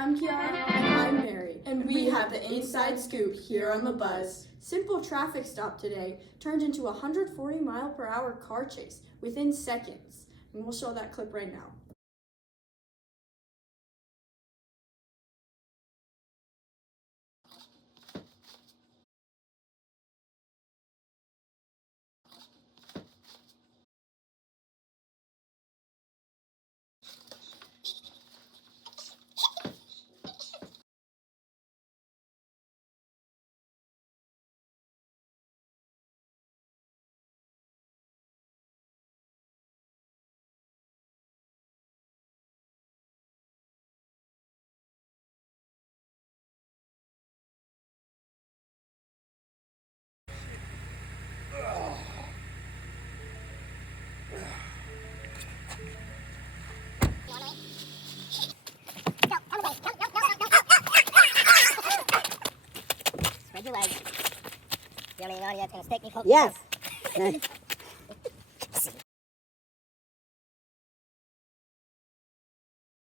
I'm Kiara. And I'm Mary. And we have the inside scoop here on The Buzz. Simple traffic stop today turned into a 140-mile-per-hour car chase within seconds. And we'll show that clip right now. Spread your legs. You know what I mean? It's gonna stick me. Yes.